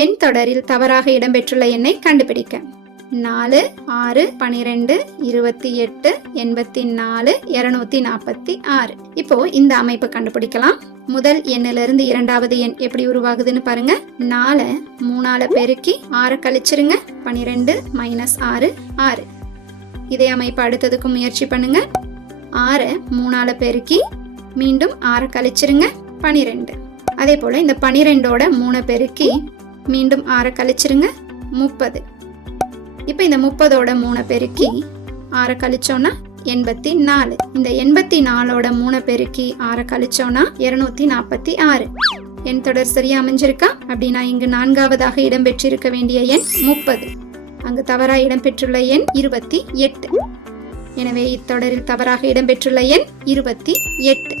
எண் தொடரில் தவறாக இடம்பெற்றுள்ள எண்ணை கண்டுபிடிக்க. 4, 6, 12, 28, 84, 246. இப்போ இந்த அமைப்பு கண்டுபிடிக்கலாம். முதல் எண்ணிலிருந்து இரண்டாவது எண் எப்படி உருவாகுதுன்னு பாருங்க. 4 3ஆல பெருக்கி 6 கழிச்சிருங்க. 12 -6 6. இதே அமைப்பு அடுத்ததுக்கும் முயற்சி பண்ணுங்க. 6 3ஆல பெருக்கி மீண்டும் 6 கழிச்சிருங்க. 12. அதே போல இந்த 12ஓட 3 பெருக்கி மீண்டும் 6 கழிச்சிருங்க. 30. இப்போ இந்த 30ஓட 3 பெருக்கி 6 கழிச்சோன்னா 84. இந்த 84ஓட 3 பெருக்கி 6 கழிச்சோன்னா 246. எண் தொடர் சரியா அமைஞ்சிருக்கா? அப்படின்னா இங்கு 4ஆவதாக இடம்பெற்றிருக்க வேண்டிய எண் 30. அங்கு தவறாக இடம்பெற்றுள்ள எண் 28. எனவே இத்தொடரில் தவறாக இடம்பெற்றுள்ள எண் 28.